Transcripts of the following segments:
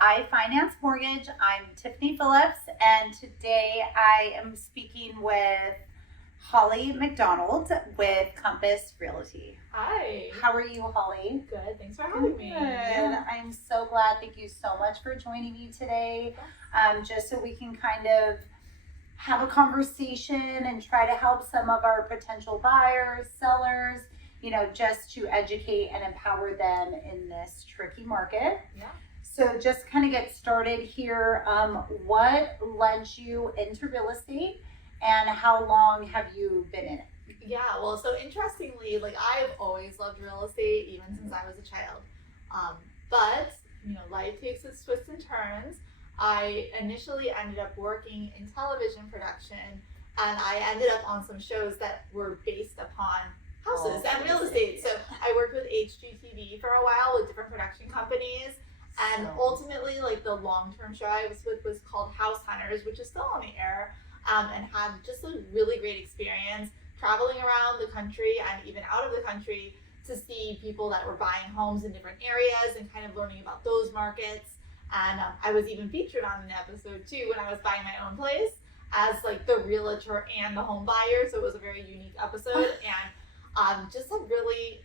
I finance mortgage. I'm Tiffanie Phillips, and today I am speaking with Holly McDonald with Compass Realty. Hi. How are you, Holly? Good. Thanks for having me. Yeah. I'm so glad. Thank you so much for joining me today. Just so we can kind of have a conversation and try to help some of our potential buyers, sellers, just to educate and empower them in this tricky market. Yeah. So just kind of get started here. What led you into real estate and how long have you been in it? Yeah, well, so interestingly, I've always loved real estate even since I was a child. But, life takes its twists and turns. I initially ended up working in television production, and I ended up on some shows that were based upon houses and real estate. So I worked with HGTV for a while with different production companies. And ultimately, the long-term show I was with was called House Hunters, which is still on the air, and had just a really great experience traveling around the country and even out of the country to see people that were buying homes in different areas and kind of learning about those markets. And I was even featured on an episode too when I was buying my own place as the realtor and the home buyer. So it was a very unique episode, and just have really,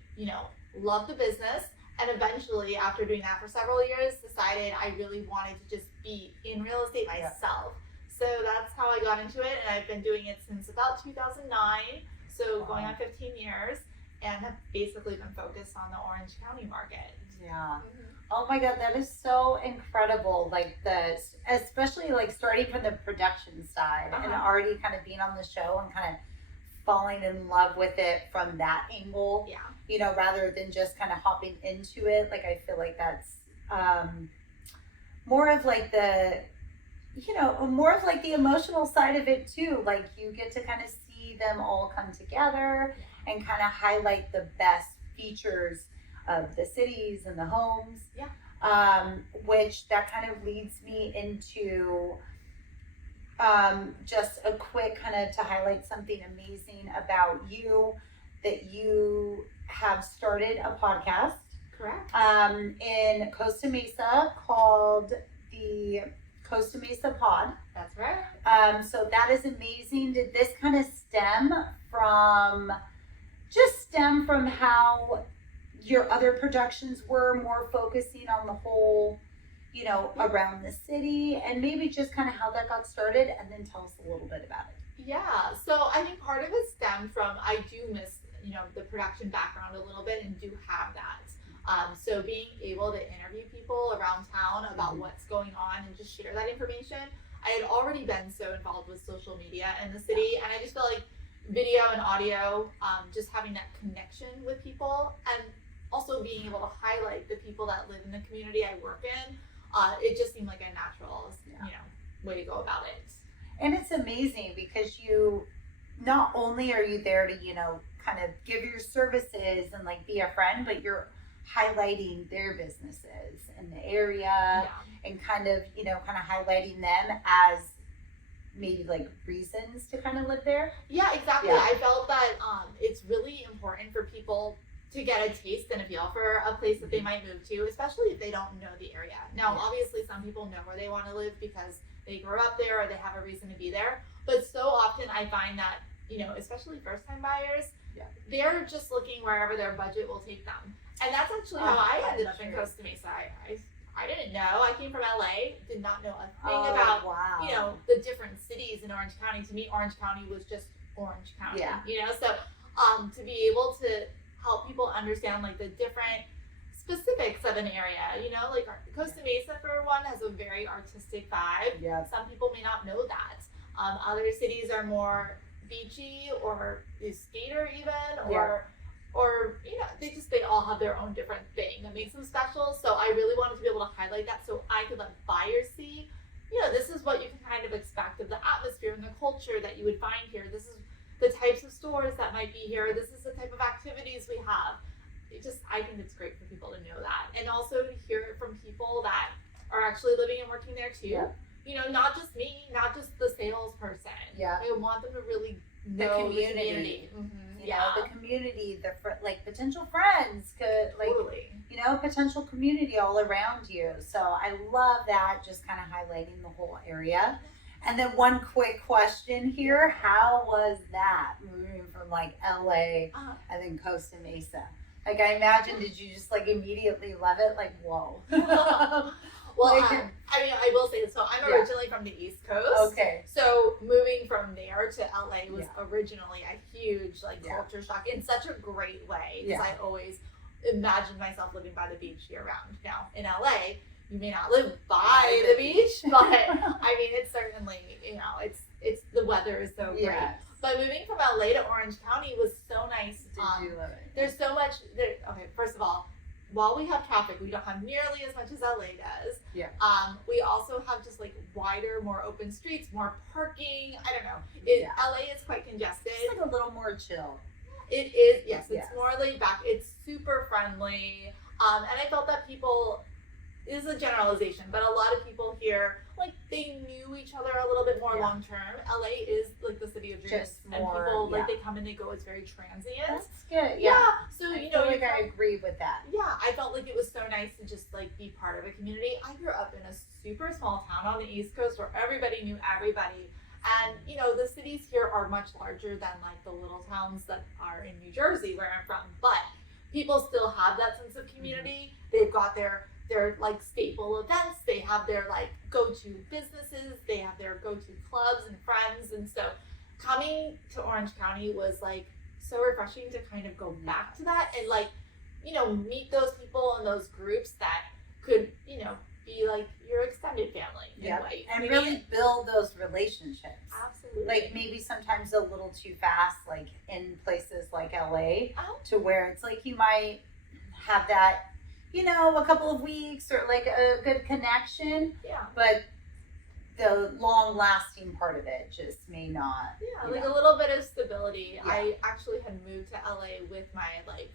loved the business. And eventually, after doing that for several years, decided I really wanted to just be in real estate myself. So that's how I got into it, and I've been doing it since about 2009, so going on 15 years, and have basically been focused on the Orange County market. Yeah. Mm-hmm. Oh my God, that is so incredible. Especially starting from the production side and already kind of being on the show and kind of falling in love with it from that angle. Yeah. Rather than just kind of hopping into it. I feel like that's more of the emotional side of it too. You get to kind of see them all come together and kind of highlight the best features of the cities and the homes. Yeah. Which that kind of leads me into just a quick kind of to highlight something amazing about you, that you have started a podcast. Correct. In Costa Mesa called the Costa Mesa Pod. That's right. So that is amazing. Did this kind of stem from how your other productions were more focusing on the whole, around the city, and maybe just kind of how that got started, and then tell us a little bit about it. Yeah, so I think part of it stemmed from, I do miss, the production background a little bit and do have that. So being able to interview people around town about what's going on and just share that information. I had already been so involved with social media in the city, and I just felt like video and audio, just having that connection with people, and also being able to highlight the people that live in the community I work in, it just seemed like a natural, way to go about it. And it's amazing because you, not only are you there to, kind of give your services and be a friend, but you're highlighting their businesses in the area and kind of highlighting them as maybe reasons to kind of live there. Yeah, exactly. I felt that it's really important for people to get a taste and a feel for a place that they might move to, especially if they don't know the area. Now, obviously, some people know where they want to live because they grew up there or they have a reason to be there. But so often I find that, especially first-time buyers, they're just looking wherever their budget will take them. And that's actually how I ended up in Costa Mesa. I didn't know. I came from LA, did not know a thing about, the different cities in Orange County. To me, Orange County was just Orange County, So to be able to help people understand the different specifics of an area, Costa Mesa for one has a very artistic vibe. Yeah. Some people may not know that. Other cities are more beachy or skater even, or they all have their own different thing that makes them special. So I really wanted to be able to highlight that so I could let buyers see, this is what you can kind of expect of the atmosphere and the culture that you would find here. This is the types of stores that might be here. This is the type of activities we have. I think it's great for people to know that. And also to hear it from people that are actually living and working there too. Yeah. Not just me, not just the salesperson. Yeah. I want them to really know the community. Mm-hmm. you know, the community, like potential friends could like, Totally. you know, potential community all around you. So I love that, just kind of highlighting the whole area. And then one quick question here: how was that moving from like LA and then Costa Mesa? Like, I imagine, did you just like immediately love it? Like, whoa. Well, Like, I mean, I will say this. So I'm originally from the East Coast. okay. So moving from there to LA was Yeah. originally a huge like Yeah. culture shock in such a great way, because I always imagined myself living by the beach year round. Now in LA, you may not live by the beach, but I mean, it's certainly, you know, it's the weather is so great. Yes. But moving from LA to Orange County was so nice. Did you love it? There's so much there. Okay, first of all, while we have traffic, we don't have nearly as much as LA does. Yeah. We also have just like wider, more open streets, more parking. I don't know. LA is quite congested. It's like a little more chill. It is, yes. It's Yes. more laid back. It's super friendly. And I felt that people, this is a generalization, but a lot of people here, like, they knew each other a little bit more long term. LA is like the city of dreams. Just and more, people, like, they come and they go. It's very transient. That's good. Yeah. So, I you know, feel like I agree with that. yeah, I felt like it was so nice to just like be part of a community. I grew up in a super small town on the East Coast where everybody knew everybody. And, you know, the cities here are much larger than like the little towns that are in New Jersey where I'm from. But people still have that sense of community. They've got their like staple events. They have their like go-to businesses. They have their go-to clubs and friends. And so coming to Orange County was like so refreshing to kind of go back to that and like, you know, meet those people and those groups that could, you know, be like your extended family in a way. And really build those relationships. Absolutely. Like maybe sometimes a little too fast, like in places like LA, to where it's like you might have that, you know, a couple of weeks or like a good connection, but the long lasting part of it just may not. Like a little bit of stability. I actually had moved to LA with my like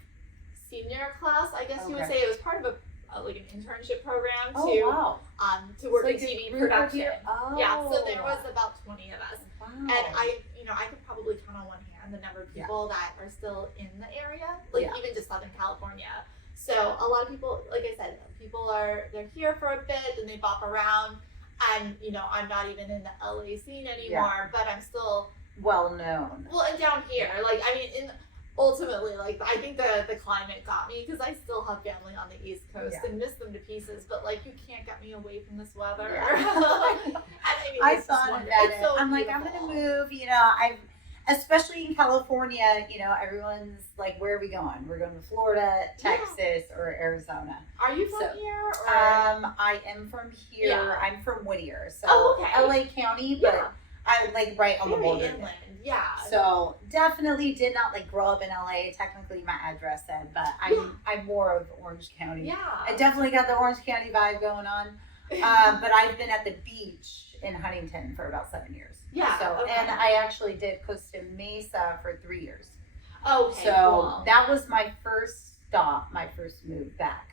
senior class, I guess you would say. It was part of a like an internship program to work in TV production. So there was about 20 of us. And I could probably count on one hand the number of people that are still in the area, like even just Southern California. So a lot of people, like I said, they're here for a bit and they bop around. And, you know, I'm not even in the LA scene anymore, but I'm still well known. Well, and down here, like, I mean, ultimately, like, I think the climate got me because I still have family on the East Coast and miss them to pieces. But like, you can't get me away from this weather. I thought about it. So I'm like, I'm gonna move. You know, especially in California. You know, everyone's like, where are we going? We're going to Florida, Texas, or Arizona. Are you from here? Or? I am from here. I'm from Whittier, so LA County, but I like right on the border. Inland. So definitely did not like grow up in LA. Technically, my address said, but I'm more of Orange County. I definitely got the Orange County vibe going on. But I've been at the beach in Huntington for about 7 years. And I actually did Costa Mesa for 3 years. So that was my first stop, my first move back.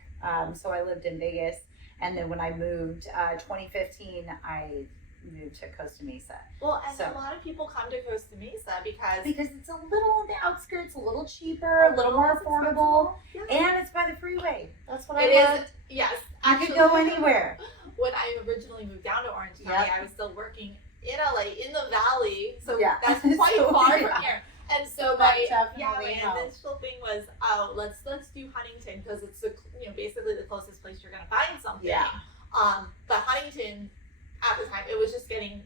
So I lived in Vegas, and then when I moved 2015, I moved to Costa Mesa. Well, and a lot of people come to Costa Mesa because it's a little on the outskirts, a little cheaper, a little more affordable, and it's by the freeway. That's what I loved. Yes, I could go anywhere. When I originally moved down to Orange County, I was still working in LA, in the Valley, so that's quite far from here. And so my initial thing was, let's do Huntington because it's basically the closest place you're gonna find something. But Huntington at the time, it was just getting,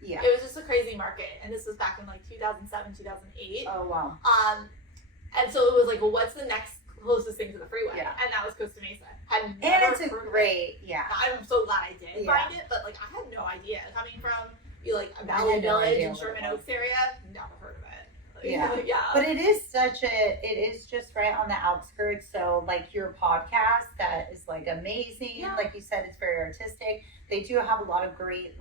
it was just a crazy market, and this was back in like 2007, 2008. Oh wow. And so it was like, well, what's the next closest thing to the freeway? And that was Costa Mesa. And it's a great, I'm so glad I did find it, but like I had no idea coming from Valley Village and Sherman Oaks area. Never heard of it. But it is just right on the outskirts. So like your podcast that is like amazing. Like you said, it's very artistic. They do have a lot of great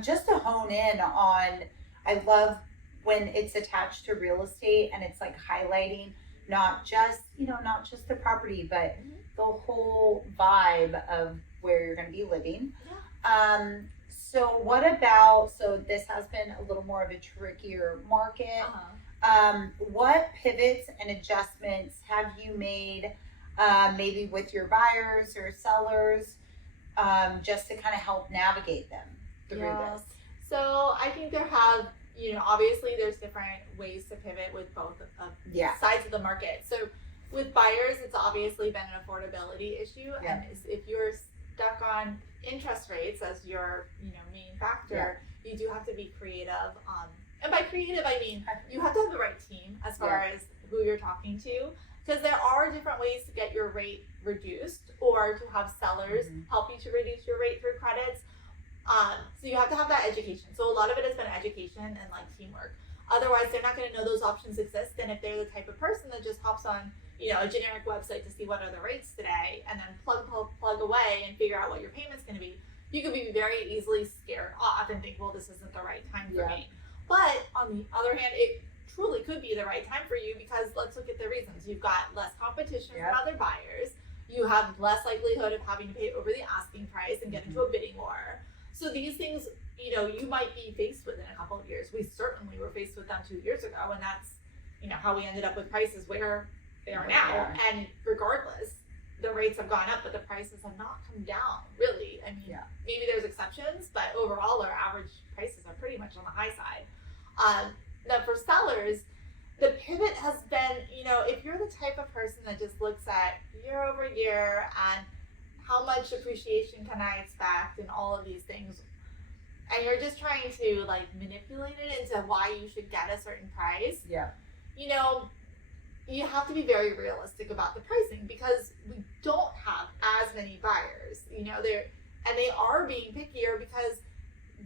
just to hone in on. I love when it's attached to real estate and it's like highlighting not just the property, but the whole vibe of where you're going to be living. So what about, so this has been a little more of a trickier market. What pivots and adjustments have you made, maybe with your buyers or sellers, just to kind of help navigate them through this? So I think there have, obviously there's different ways to pivot with both sides of the market. So with buyers, it's obviously been an affordability issue. And if you're stuck on interest rates as your, main factor, you do have to be creative. And by creative, I mean, you have to have the right team as far as who you're talking to, because there are different ways to get your rate reduced or to have sellers help you to reduce your rate through credits. So you have to have that education. So a lot of it has been education and like teamwork. Otherwise, they're not going to know those options exist. And if they're the type of person that just hops on, a generic website to see what are the rates today and then plug away and figure out what your payment's going to be, you could be very easily scared off and think, well, this isn't the right time for me. But on the other hand, it truly could be the right time for you because let's look at the reasons. You've got less competition from other buyers. You have less likelihood of having to pay over the asking price and get into a bidding war. So these things, you might be faced with in a couple of years. We certainly were faced with them 2 years ago, and that's, how we ended up with prices where they are now. And regardless, the rates have gone up, but the prices have not come down, really. I mean, maybe there's exceptions, but overall, our average prices are pretty much on the high side. Now, for sellers, the pivot has been, if you're the type of person that just looks at year over year and how much appreciation can I expect and all of these things, and you're just trying to like manipulate it into why you should get a certain price, you have to be very realistic about the pricing because we don't have as many buyers, they are being pickier because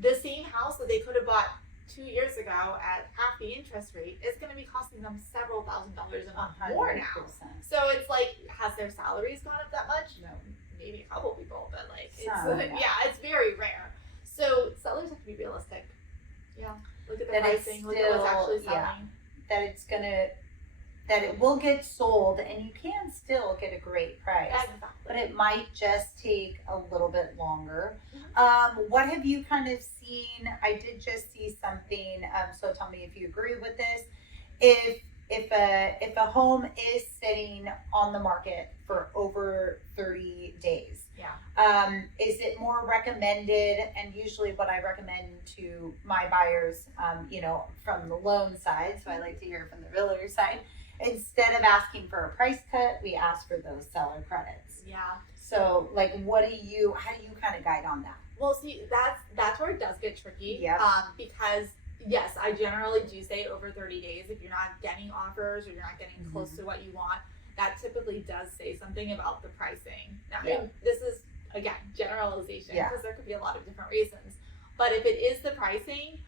the same house that they could have bought 2 years ago at half the interest rate is going to be costing them several $1,000s a month more now. So it's like, has their salaries gone up that much? No, maybe a couple people, but like, it's very rare. So sellers have to be realistic. Look at the pricing, look at what's actually selling. That it will get sold and you can still get a great price, but it might just take a little bit longer. What have you kind of seen? I did just see something, so tell me if you agree with this. If a home is sitting on the market for over 30 days, is it more recommended? And usually what I recommend to my buyers, from the loan side, so I like to hear from the realtor side, instead of asking for a price cut, we ask for those seller credits. So like, how do you kind of guide on that? Well, see, that's where it does get tricky. Because yes, I generally do say over 30 days, if you're not getting offers or you're not getting close to what you want, that typically does say something about the pricing. Now, this is, again, generalization because there could be a lot of different reasons. But if it is the pricing,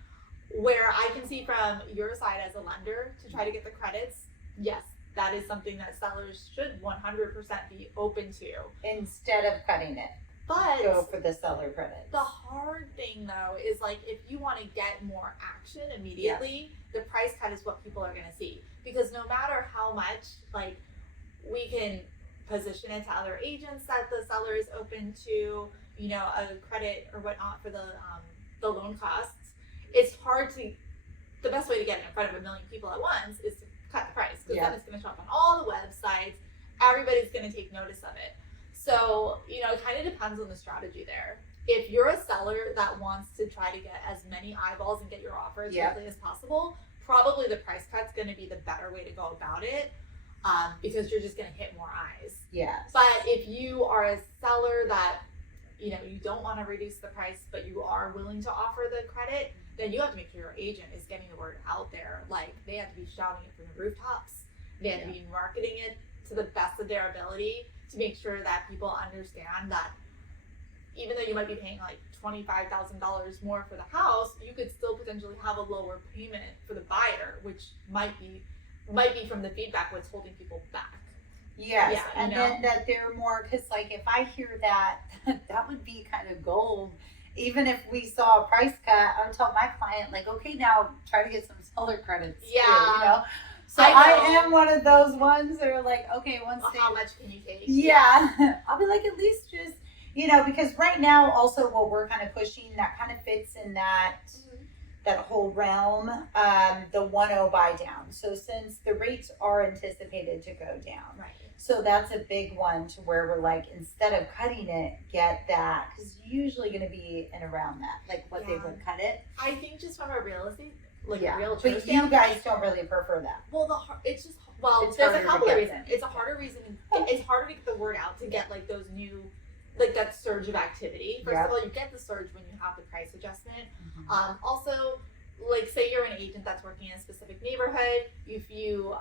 where I can see from your side as a lender to try to get the credits, yes, that is something that sellers should 100% be open to. Instead of cutting it. But go for the seller credits. The hard thing though is like if you want to get more action immediately, the price cut is what people are going to see. Because no matter how much like we can position it to other agents that the seller is open to, a credit or whatnot for the loan costs, it's hard to. The best way to get it in front of 1 million people at once is to cut the price because then it's going to show up on all the websites. Everybody's going to take notice of it. So, it kind of depends on the strategy there. If you're a seller that wants to try to get as many eyeballs and get your offer as quickly as possible, probably the price cut's going to be the better way to go about it because you're just going to hit more eyes. But if you are a seller that, you don't want to reduce the price, but you are willing to offer the credit, then you have to make sure your agent is getting the word out there. Like, they have to be shouting it from the rooftops. They have to be marketing it to the best of their ability to make sure that people understand that even though you might be paying like $25,000 more for the house, you could still potentially have a lower payment for the buyer, which might be from the feedback what's holding people back. And then that they're more, because like if I hear that, that would be kind of gold. Even if we saw a price cut, I would tell my client like, okay, now try to get some seller credits. Too, So I am one of those ones that are like, okay, once how much can you take? I'll be like, at least just, you know, because right now also what we're kind of pushing that kind of fits in that that whole realm, the 1.0 buy down. So since the rates are anticipated to go down, Right. so that's a big one to where we're like, instead of cutting it, get that, because usually going to be in around that, like what they would cut it. I think just from a real estate, like Yeah, a real but you guys don't really prefer that. Well, it's just It's there's a harder to couple of get reasons. It's a harder reason. It's harder to get the word out to get like those new, like that surge of activity. First of all, you get the surge when you have the price adjustment. Also, like say you're an agent that's working in a specific neighborhood. If you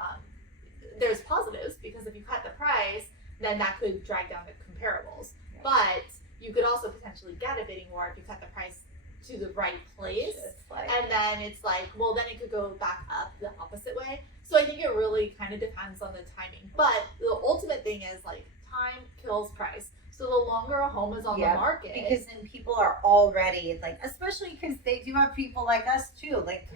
there's positives because if you cut the price, then that could drag down the comparables. Yeah. But you could also potentially get a bidding war if you cut the price to the right place, and then it's like, well, then it could go back up the opposite way. So I think it really kind of depends on the timing. But the ultimate thing is like time kills price. So the longer a home is on the market, because then people are already like, especially because they do have people like us too. Like,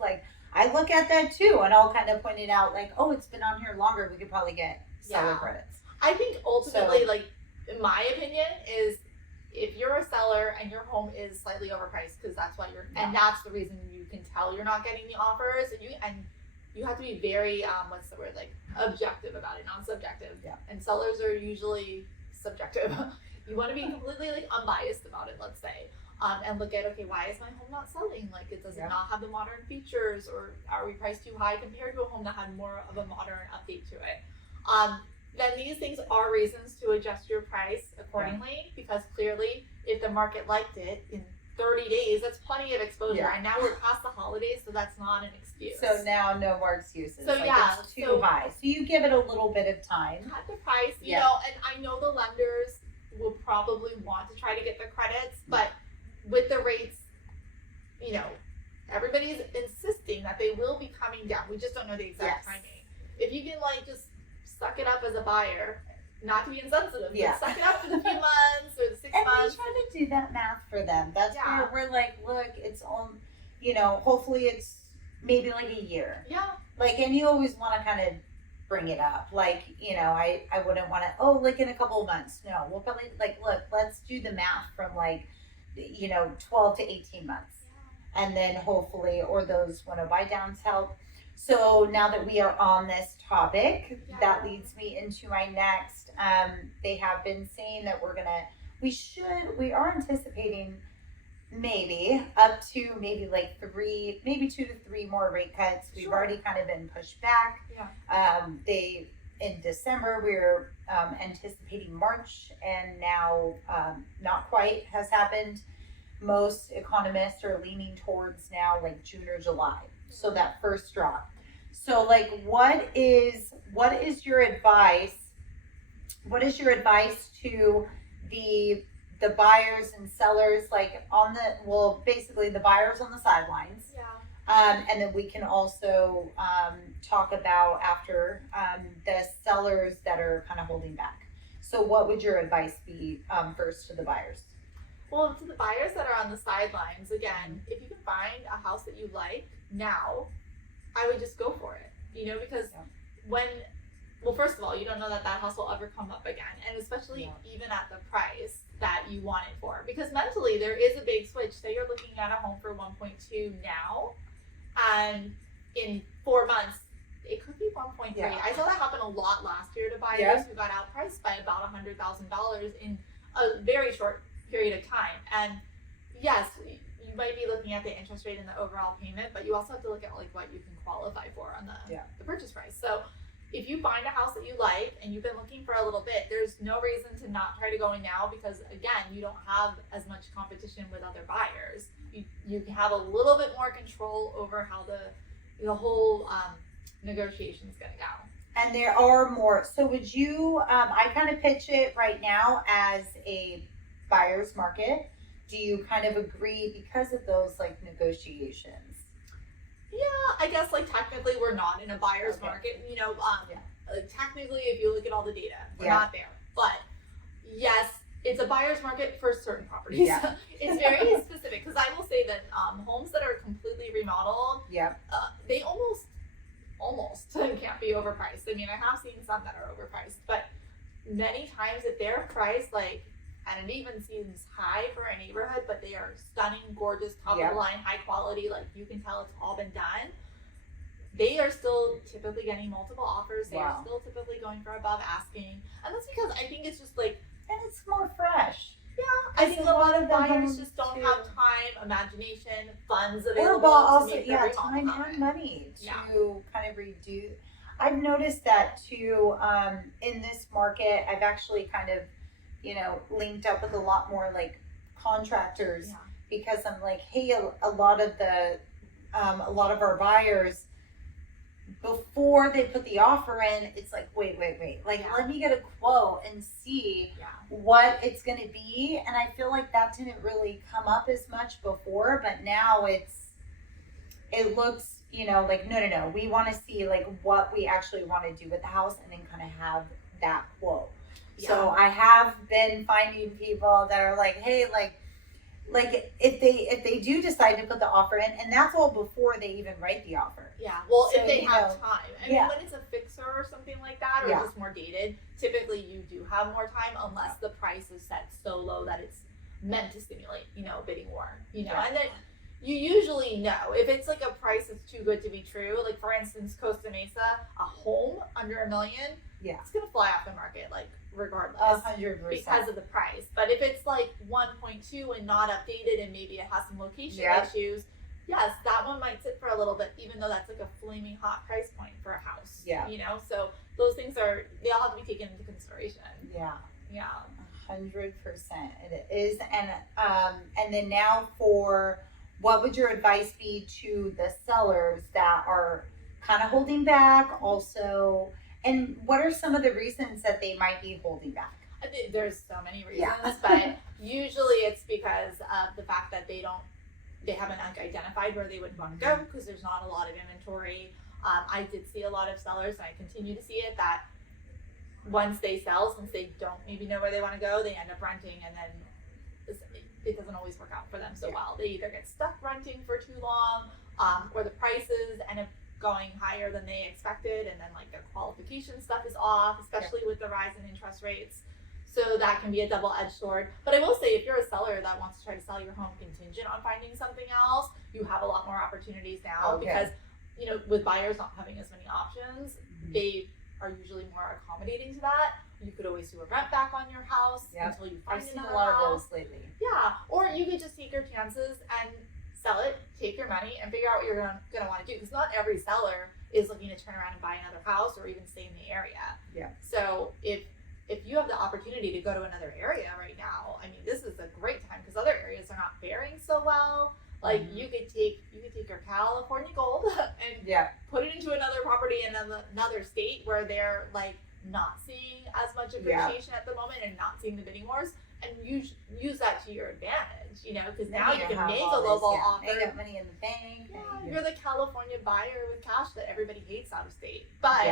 like I look at that too, and I'll kind of point it out like, oh, it's been on here longer. We could probably get seller credits. I think ultimately, like in my opinion, is if you're a seller and your home is slightly overpriced, because that's why and that's the reason you can tell you're not getting the offers, and you have to be very what's the word, like objective about it, not subjective. Yeah. And sellers are usually subjective. You want to be completely like unbiased about it, let's say, and look at, okay, why is my home not selling? Like, it does it not have the modern features, or are we priced too high compared to a home that had more of a modern update to it? Then these things are reasons to adjust your price accordingly, because clearly if the market liked it in 30 days, that's plenty of exposure. And now we're past the holidays, so that's not an excuse. So now no more excuses. So like it's too high. So you give it a little bit of time. Cut the price, you know, and I know the lenders will probably want to try to get the credits, but with the rates, you know, everybody's insisting that they will be coming down. We just don't know the exact timing. If you can like just suck it up as a buyer, not to be insensitive, but suck it up for the few months or the 6 months. And we try to do that math for them. That's where we're like, look, it's on, you know, hopefully it's maybe like a year. Yeah. Like, and you always want to kind of bring it up. Like, you know, I wouldn't want to, like in a couple of months. No, we'll probably like, look, let's do the math from like, you know, 12 to 18 months. Yeah. And then hopefully, or those 1.0 buy downs help. So now that we are on this topic, that leads me into my next. They have been saying that we are anticipating maybe up to maybe like 2 to 3 more rate cuts. We've already kind of been pushed back. Yeah. In December, we're anticipating March, and now not quite has happened. Most economists are leaning towards now like June or July. So that first drop. So like, what is your advice? What is your advice to the buyers and sellers, like basically the buyers on the sidelines? Yeah. And then we can also talk about after the sellers that are kind of holding back. So what would your advice be first to the buyers? Well, to the buyers that are on the sidelines, again, if you can find a house that you like now, I would just go for it. You know, because first of all, you don't know that house will ever come up again, and especially even at the price that you want it for. Because mentally, there is a big switch. Say you're looking at a home for 1.2 now, and in 4 months, it could be 1.3. Yeah. I saw that happen a lot last year to buyers who got outpriced by about $100,000 in a very short period of time. And yes, you might be looking at the interest rate and the overall payment, but you also have to look at like what you can qualify for on the purchase price. So if you find a house that you like and you've been looking for a little bit, there's no reason to not try to go in now, because again, you don't have as much competition with other buyers. You have a little bit more control over how the whole negotiation is going to go. And there are more. So would you, I kind of pitch it right now as a buyer's market. Do you kind of agree because of those like negotiations? Yeah, I guess like technically we're not in a buyer's market. You know, technically if you look at all the data, we're not there. But yes, it's a buyer's market for certain properties. Yeah. It's very specific, because I will say that homes that are completely remodeled, they almost can't be overpriced. I mean, I have seen some that are overpriced, but many times if they're priced like and it even seems high for a neighborhood, but they are stunning, gorgeous, top of Yep. the line, high quality. Like you can tell it's all been done. They are still typically getting multiple offers. They are Wow. still typically going for above asking, and that's because I think it's just like, And it's more fresh. I think a lot of the buyers homes just don't too. have time, imagination, funds Or available but to also, make their yeah, remodel time happen. and money to Yeah. kind of reduce. I've noticed that too. In this market, I've actually kind of, linked up with a lot more like contractors Yeah. because I'm like, hey, a lot of a lot of our buyers, before they put the offer in, it's like, wait. Like, Yeah. let me get a quote and see Yeah. what it's going to be. And I feel like that didn't really come up as much before, but now it looks, like, no. We want to see like what we actually want to do with the house and then kind of have that quote. Yeah. So I have been finding people that are like, hey, like if they do decide to put the offer in, and that's all before they even write the offer. Yeah, well, So, if they have time. I mean, yeah. when it's a fixer or something like that, or Yeah. just more dated, typically you do have more time unless the price is set so low that it's meant to stimulate, bidding war, Yeah. and then you usually know if it's like a price that's too good to be true. Like for instance, Costa Mesa, a home under $1 million, Yeah. it's gonna fly off the market, like regardless. 100%. Because of the price. But if it's like 1.2 and not updated and maybe it has some location Yeah. issues, yes, that one might sit for a little bit, even though that's like a flaming hot price point for a house. Yeah. So those things they all have to be taken into consideration. Yeah. Yeah. 100% it is. And then now, for what would your advice be to the sellers that are kind of holding back also, and what are some of the reasons that they might be holding back? I think there's so many reasons, Yeah. but usually it's because of the fact that they haven't identified where they would want to go because there's not a lot of inventory. I did see a lot of sellers, and I continue to see it, that once they sell, since they don't maybe know where they want to go, they end up renting, and then it doesn't always work out for them so well. They either get stuck renting for too long, or the prices end up going higher than they expected, and then like their qualification stuff is off, especially with the rise in interest rates. So that can be a double-edged sword. But I will say, if you're a seller that wants to try to sell your home contingent on finding something else, you have a lot more opportunities now because, with buyers not having as many options, they are usually more accommodating to that. You could always do a rent back on your house until you find I've seen another a lot house. of those lately. Yeah, or you could just take your chances and sell it, take your money, and figure out what you're gonna want to do. Because not every seller is looking to turn around and buy another house or even stay in the area. Yeah. So if you have the opportunity to go to another area right now, I mean, this is a great time because other areas are not faring so well. Like you could take your California gold and put it into another property in another state where they're like not seeing as much appreciation at the moment and not seeing the bidding wars, and use that to your advantage, because now you can make a lowball offer. They got money in the bank. Yeah, you're the California buyer with cash that everybody hates out of state, but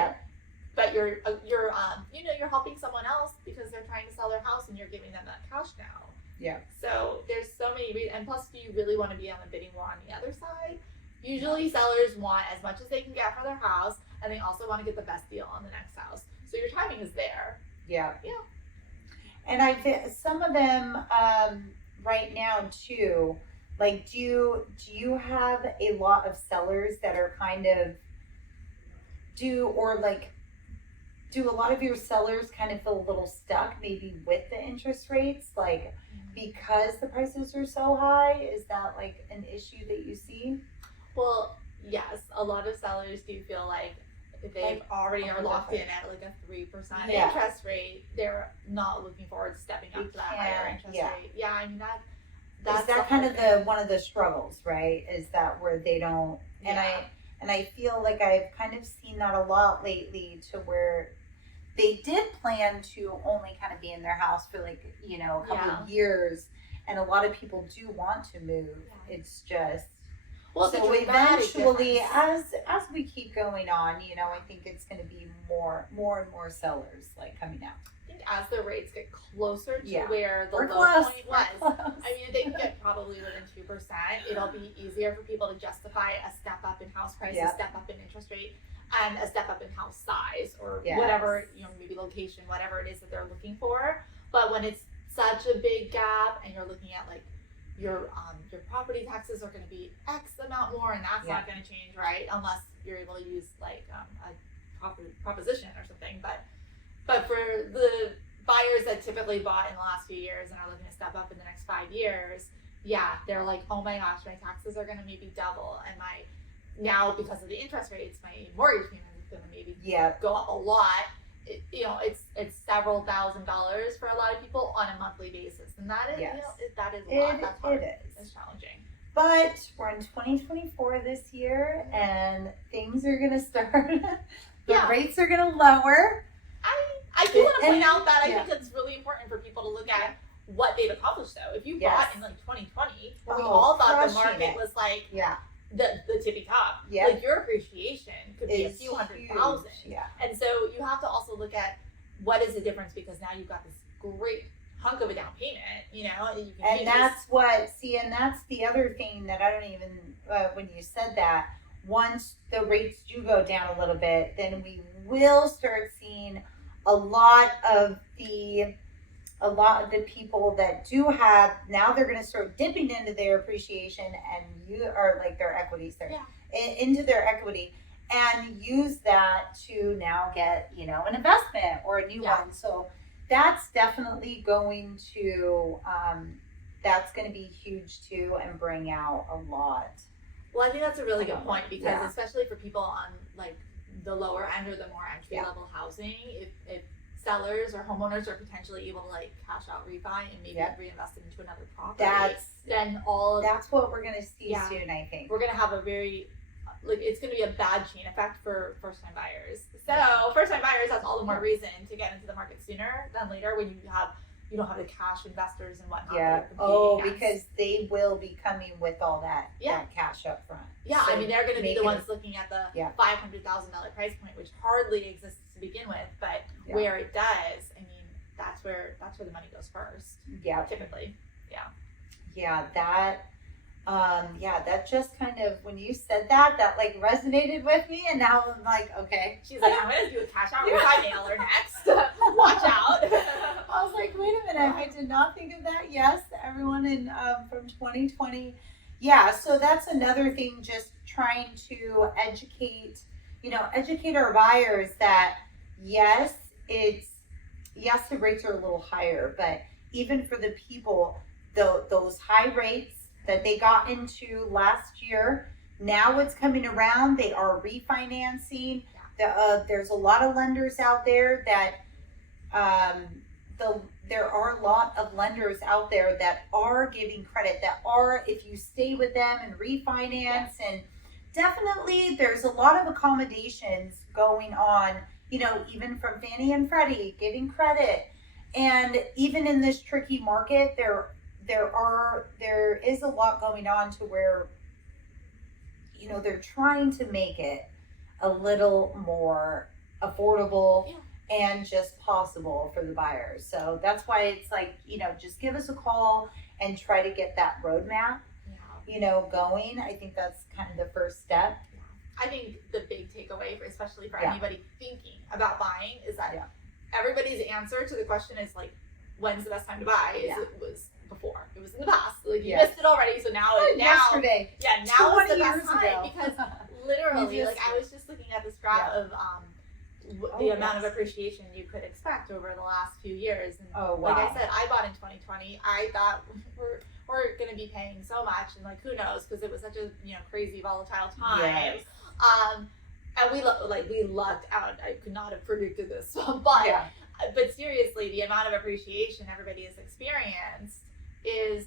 you're helping someone else because they're trying to sell their house and you're giving them that cash now. Yeah. So there's so many reasons, and plus, do you really want to be on the bidding war on the other side? Usually, sellers want as much as they can get for their house, and they also want to get the best deal on the next house. So your timing is there. Yeah. Yeah. And some of them right now too. Like, do you have a lot of sellers that are kind of do a lot of your sellers kind of feel a little stuck maybe with the interest rates, like because the prices are so high? Is that like an issue that you see? Well, yes, a lot of sellers do feel like if they already are locked in at like a 3% interest rate, they're not looking forward to stepping up to that higher interest rate. Yeah, I mean that's kind of one of the struggles, right? Is that where they don't, and I feel like I've kind of seen that a lot lately, to where they did plan to only kind of be in their house for like, a couple of years, and a lot of people do want to move. It's just, well, so eventually, as we keep going on, I think it's going to be more and more sellers like coming out. I think as the rates get closer to where the We're low close. point was, I mean, if they can get probably within 2%, it'll be easier for people to justify a step up in house price, a step up in interest rate, and a step up in house size, or whatever, maybe location, whatever it is that they're looking for. But when it's such a big gap, and you're looking at like your property taxes are going to be X amount more, and that's not going to change, right? Unless you're able to use like a proposition or something. But for the buyers that typically bought in the last few years and are looking to step up in the next 5 years, yeah, they're like, oh my gosh, my taxes are going to maybe double, and now because of the interest rates, my mortgage payment is going to maybe go up a lot. It's several $1,000s for a lot of people on a monthly basis, and that is that is a lot. That's hard. It's challenging. But we're in 2024 this year, and things are gonna start. The rates are gonna lower. I do want to point out that I think it's really important for people to look at what they've accomplished. Though, if you bought in like 2020, we all thought the market was like the tippy top. Like your appreciation could be a few $100,000. And so you have to also look at what is the difference, because now you've got this great hunk of a down payment, and that's the other thing that I don't even when you said that, once the rates do go down a little bit, then we will start seeing a lot of the people that do have, now they're going to start dipping into their appreciation like their equities into their equity, and use that to now get an investment or a new one. So that's definitely going to be huge too, and bring out a lot. Well, I think that's a really good point, because especially for people on like the lower end or the more entry level housing, if sellers or homeowners are potentially able to like cash out refi and maybe reinvest it into another property, that's what we're going to see soon. I think we're going to have a very it's going to be a bad chain effect for first-time buyers. So first-time buyers, that's all the more reason to get into the market sooner than later, when you don't have the cash investors and whatnot. Because they will be coming with all that cash up front. Yeah, so I mean, they're going to be the ones looking at the $500,000 price point, which hardly exists to begin with, but where it does, I mean, that's where the money goes first. Yeah, typically. That just kind of, when you said that like resonated with me, and now I'm like, okay. She's like, I'm gonna do a cash out refi mailer next. Watch out. I was like, wait a minute, I did not think of that. Yes, everyone in from 2020. Yeah, so that's another thing, just trying to educate our buyers that yes, the rates are a little higher, but even for the people, those high rates that they got into last year, now it's coming around. They are refinancing. There's a lot of lenders out there that there are a lot of lenders out there that are giving credit, that are, if you stay with them and refinance, and definitely there's a lot of accommodations going on, even from Fannie and Freddie giving credit. And even in this tricky market, there is a lot going on to where they're trying to make it a little more affordable and just possible for the buyers. So that's why it's like, just give us a call and try to get that roadmap going. I think that's kind of the first step. I think the big takeaway, especially for anybody thinking about buying, is that everybody's answer to the question is like, when's the best time to buy? It was before. It was in the past. Like you missed it already, so now yesterday. Yeah, now is the best time ago. Because literally, like I was just looking at this graph of the amount of appreciation you could expect over the last few years. And like I said, I bought in 2020. I thought we're going to be paying so much, and like who knows, because it was such a crazy volatile time. Yes. And we lucked out. I could not have predicted this, but seriously, the amount of appreciation everybody has experienced is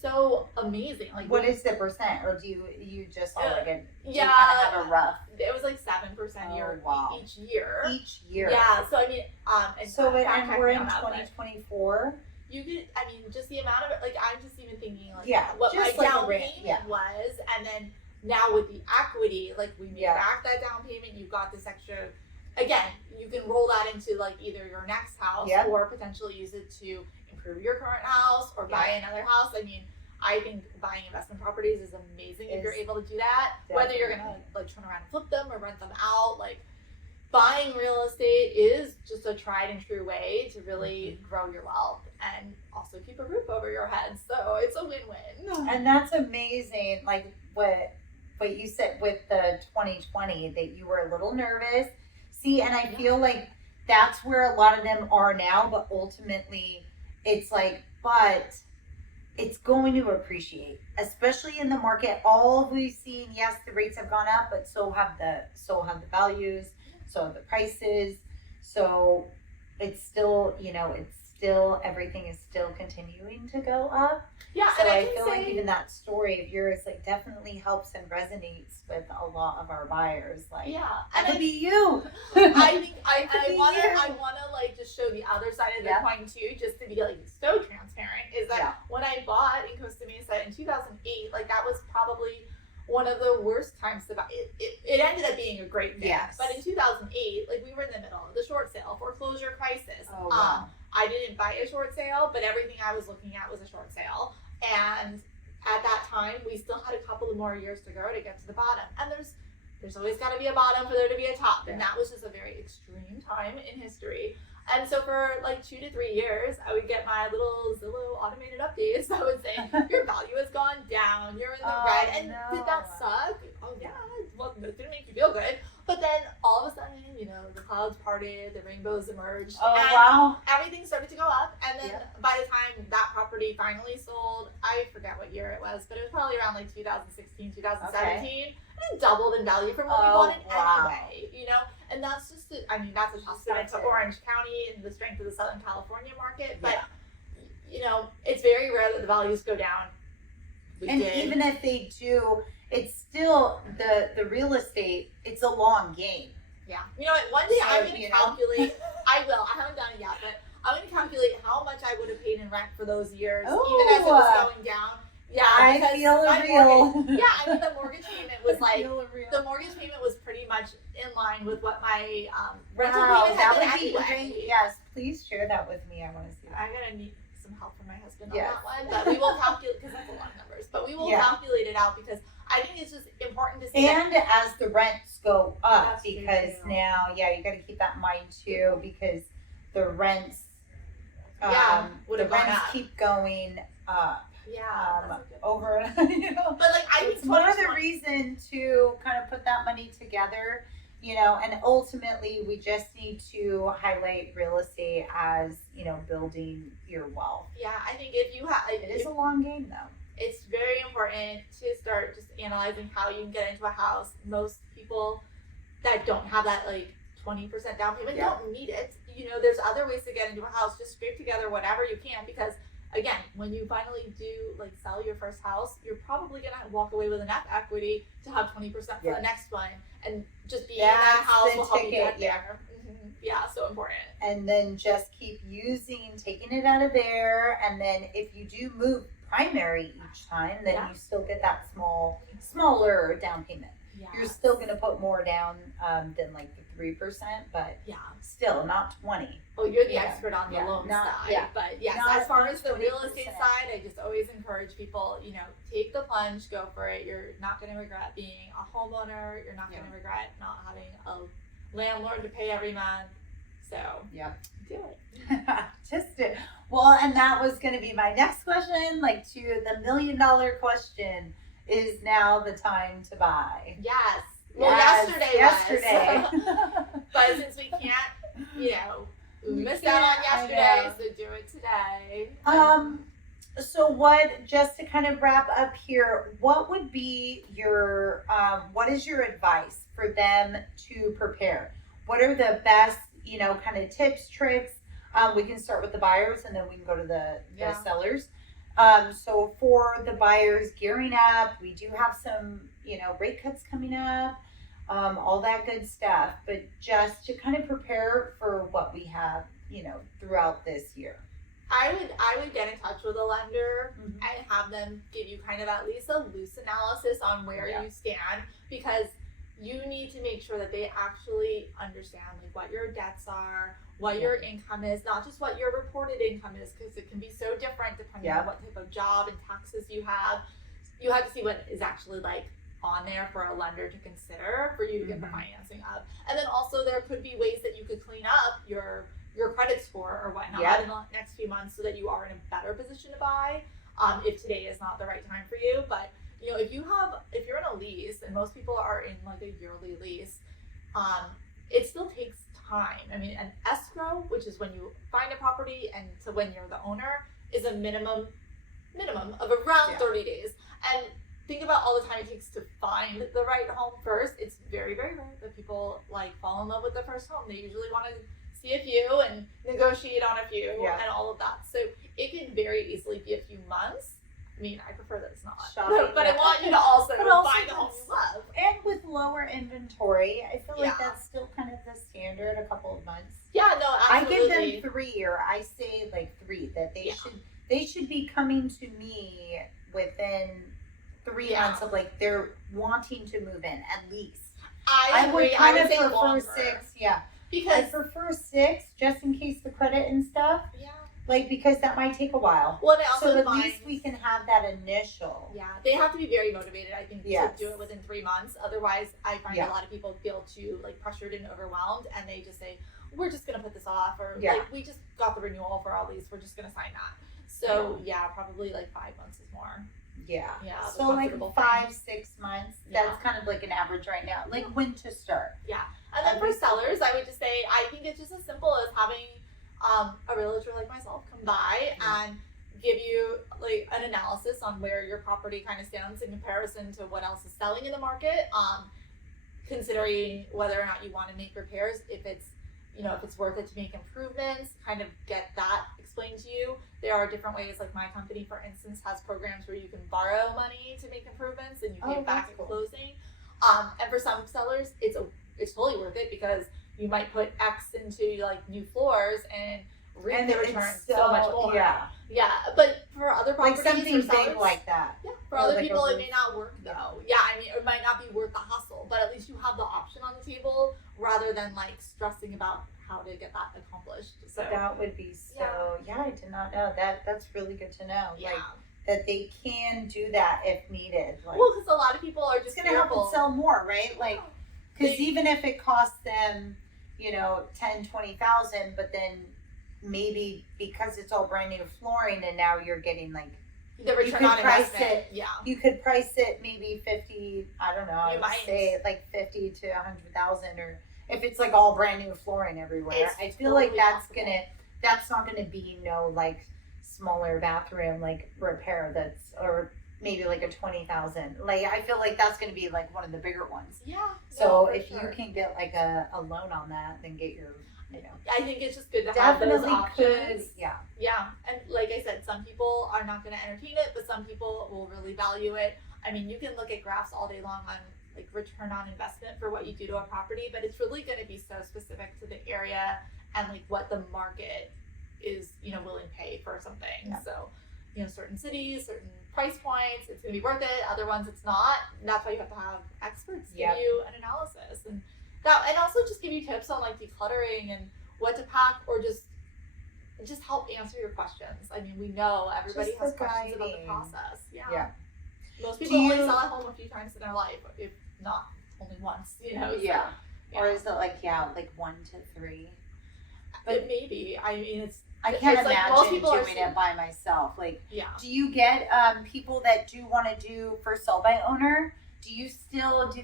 so amazing. Like, what is the percent, or do you just kind of have a rough? It was like 7% each year. Each year. Yeah. So I mean, and we're in 2024. You could, I mean, just the amount of it. Like, I'm just even thinking like what just my like down payment was, and then now with the equity, like we made back that down payment. You got this extra. Again, you can roll that into like either your next house or potentially use it to improve your current house or buy another house. I mean, I think buying investment properties is amazing if you're able to do that. Definitely. Whether you're gonna like turn around and flip them or rent them out, like buying real estate is just a tried and true way to really grow your wealth and also keep a roof over your head. So it's a win-win. And that's amazing. Like what you said with the 2020, that you were a little nervous. See, and I feel like that's where a lot of them are now, but ultimately it's like, but it's going to appreciate, especially in the market. All we've seen, yes, the rates have gone up, but so have the values, so have the prices. So it's still, everything is still continuing to go up. Yeah, So and I feel like even that story of yours like definitely helps and resonates with a lot of our buyers. Like, yeah, that and could be you. I think I could be wanna you. like just show the other side of the Yeah. coin too, just to be like so transparent. Is that Yeah. when I bought in Costa Mesa in 2008, like that was probably one of the worst times to buy. It ended up being a great thing, Yes. but in 2008, like we were in the middle of the short sale foreclosure crisis. Oh, wow. I didn't buy a short sale, but everything I was looking at was a short sale. And at that time, we still had a couple of more years to go to get to the bottom. And there's always got to be a bottom for there to be a top. And that was just a very extreme time in history. And so for like 2 to 3 years, I would get my little Zillow automated updates that would say, your value has gone down, you're in the red. And did that suck? Oh yeah, well, it didn't make you feel good. But then all of a sudden, the clouds parted, the rainbows emerged. Oh, and wow. everything started to go up. And then by the time that property finally sold, I forget what year it was, but it was probably around like 2016, 2017. And it doubled in value from what we bought it anyway, And that's just, that's a testament to Orange County and the strength of the Southern California market. But, it's very rare that the values go down. Even if they do, it's still the real estate, it's a long game. Yeah. You know what? One day I'm going to calculate. I will. I haven't done it yet, but I'm going to calculate how much I would have paid in rent for those years, even as it was going down. Yeah, I feel real. The mortgage payment was like the mortgage payment was pretty much in line with what my rental payment had been anyway. Yes, please share that with me. I want to see that. I'm gonna need some help from my husband on that one, but we will calculate because that's a lot of numbers. But we will calculate it out because I think it's just important to see. And as the rents go up, That's because now, you got to keep that in mind too, because the rents, would have keep going up. Yeah, over, But like I think it's more the reason to kind of put that money together, and ultimately we just need to highlight real estate as, building your wealth. Yeah, I think if you have, it is a long game though. It's very important to start just analyzing how you can get into a house. Most people that don't have that like 20% down payment don't need it. There's other ways to get into a house. Just scrape together whatever you can, because again, when you finally do like sell your first house, you're probably gonna walk away with enough equity to have 20% for the next one, and just being in that house will help you get there. Yeah, so important. And then just keep taking it out of there, and then if you do move primary each time, then you still get that smaller down payment. Yeah. You're still gonna put more down than like the 3%, but still not 20. Oh, you're the expert on the loan side. Yeah. But yes, as far as the real estate side, I just always encourage people, take the plunge, go for it. You're not going to regret being a homeowner. You're not going to regret not having a landlord to pay every month. So do it. Just do it. Well, and that was going to be my next question, like to the $1 million question. Is now the time to buy? Yes. Well, yesterday was. But since we can't, we missed out on yesterday, so do it today. So just to kind of wrap up here, what would be your, what is your advice for them to prepare? What are the best, kind of tips, tricks? We can start with the buyers and then we can go to the sellers. So for the buyers gearing up, we do have some, rate cuts coming up, all that good stuff, but just to kind of prepare for what we have, throughout this year. I would get in touch with a lender and have them give you kind of at least a loose analysis on where you stand, because you need to make sure that they actually understand like what your debts are, what your income is, not just what your reported income is, because it can be so different depending on what type of job and taxes you have. You have to see what is actually like on there for a lender to consider for you to get the financing up. And then also there could be ways that you could clean up your credit score or whatnot in the next few months so that you are in a better position to buy if today is not the right time for you. But if you're in a lease, and most people are in like a yearly lease, it still takes time. I mean, an escrow, which is when you find a property and to when you're the owner, is a minimum of around 30 days. And think about all the time it takes to find the right home first. It's very, very rare that people like fall in love with the first home. They usually want to see a few and negotiate on a few and all of that. So it can very easily be a few months. I mean, I prefer that it's not. But I want you to also find the home you love. And with lower inventory, I feel like that's still kind of the standard, a couple of months. Yeah, no, absolutely. I give them 3, or I say like 3, that they should be coming to me within 3 months of like they're wanting to move in at least. I agree. would kind of say prefer longer. 6, because I prefer 6 just in case the credit and stuff. Like, because that might take a while. Well, and also so at least we can have that initial. Yeah, they have to be very motivated, I think, to do it within 3 months. Otherwise, I find a lot of people feel too like pressured and overwhelmed, and they just say, "We're just gonna put this off," or like, "We just got the renewal for all these. We're just gonna sign that." So probably like 5 months is more. Yeah. So like 5-6 months. That's kind of like an average right now. Like when to start. Yeah, and then for sellers, I would just say I think it's just as simple as having a realtor like myself come by and give you like an analysis on where your property kind of stands in comparison to what else is selling in the market, considering whether or not you want to make repairs, if it's worth it to make improvements, kind of get that explained to you. There are different ways, like my company, for instance, has programs where you can borrow money to make improvements and you pay it back at closing. And for some sellers, it's totally worth it because you might put X into like new floors and reap the return so much more. Yeah, but for other properties, like something or sellers, big like that. Yeah, for other like people, it may not work though. Yeah, I mean, it might not be worth the hustle, but at least you have the option on the table rather than like stressing about how to get that accomplished. So that would be so. Yeah, I did not know that. That's really good to know. Yeah. Like that they can do that if needed. Like, well, because a lot of people are just it's gonna help them sell more, right? Like, because even if it costs them, 10,000-20,000, but then maybe because it's all brand new flooring and now you're getting like the return on investment. You could price it maybe 50. I don't know. I would say like 50 to 100,000, or if it's like all brand new flooring everywhere. I feel totally like that's possible. that's not gonna be no like smaller bathroom like repair or maybe like a 20,000. Like I feel like that's gonna be like one of the bigger ones. Yeah. So if you can get like a loan on that, then get your, I think it's just good to have those options. Yeah. Yeah, and like I said, some people are not going to entertain it, but some people will really value it. I mean, you can look at graphs all day long on like return on investment for what you do to a property, but it's really going to be so specific to the area and like what the market is, willing to pay for something. Yeah. So, certain cities, certain price points, it's going to be worth it. Other ones, it's not. And that's why you have to have experts give you an analysis and also just give you tips on like decluttering and what to pack, or just help answer your questions. I mean, we know everybody has questions about the process. Yeah. Most people only sell at home a few times in their life, if not only once. Yeah. Or is it like 1 to 3? But maybe. I mean, I can't imagine like most people doing it by myself. Like, yeah. Do you get people that do want to do for sell by owner? Do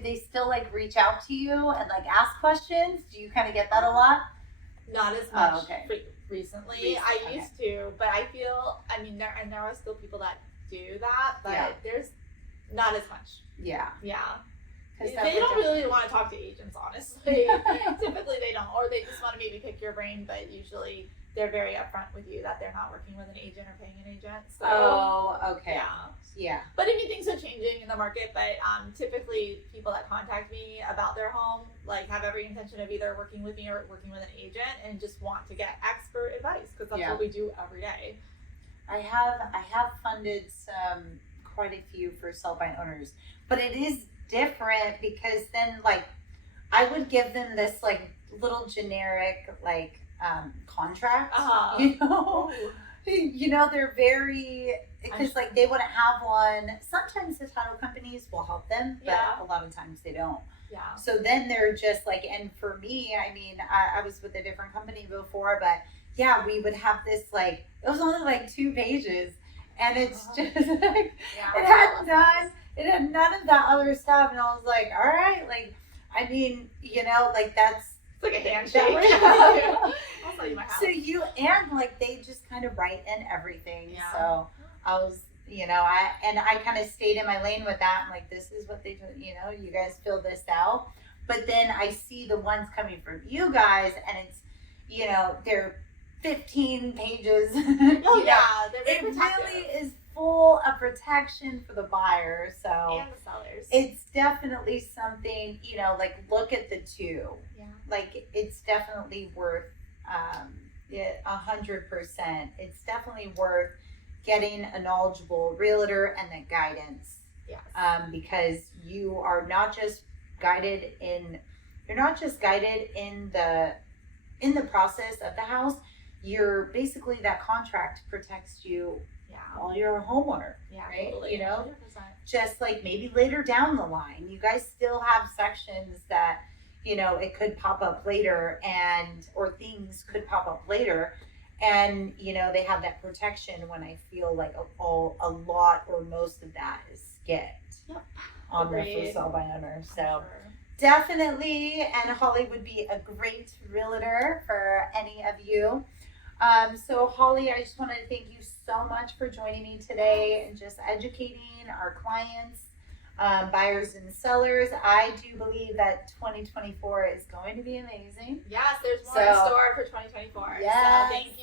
they still like reach out to you and like ask questions? Do you kind of get that a lot? Not as much recently. I used to, but I feel, there are still people that do that, but there's not as much. Yeah. They don't really want to talk to agents, honestly. Typically they don't, or they just want to maybe pick your brain, but usually they're very upfront with you that they're not working with an agent or paying an agent. So, okay. Yeah. But I mean, things are changing in the market, but typically people that contact me about their home like have every intention of either working with me or working with an agent and just want to get expert advice because that's what we do every day. I have funded quite a few for sell by owners, but it is different because then like I would give them this like little generic like contract, they're very because like they wouldn't have one. Sometimes the title companies will help them, but Yeah. a lot of times they don't. Yeah. So then they're just like, and for me, I mean, I was with a different company before, but yeah, we would have this like, it was only like 2 pages, and it's just like, Yeah. it had none of that other stuff, and I was like, all right, like, I mean, you know, like that's It's like a handshake. that- I'll sell you my house. so you, and like they just kind of write in everything. Yeah. So I was, you know, I kind of stayed in my lane with that. I'm like, this is what they do, you know, you guys fill this out. But then I see the ones coming from you guys, and it's, you know, they're 15 pages. Oh, You know, yeah. They're it very protective. really is full of protection for the buyer. So And the sellers. it's definitely something, you know, like look at the 2. Yeah. Like it's definitely worth 100%. It's definitely worth getting a knowledgeable realtor and the guidance, Yes. because you are not just guided in the process of the house. You're basically, that contract protects you Yeah. while you're a homeowner, Yeah. right? Totally. You know, 100%. just like maybe later down the line, you guys still have sections that, you know, it could pop up later, or things could pop up later, and you know, they have that protection when I feel like a lot or most of that is skipped Yep. on the for Agreed. sale by owner. So Sure. definitely, and Holly would be a great realtor for any of you. So Holly, I just wanted to thank you so much for joining me today and just educating our clients, buyers and sellers. I do believe that 2024 is going to be amazing. Yes, there's more So- in store for 2024. Yes. So thank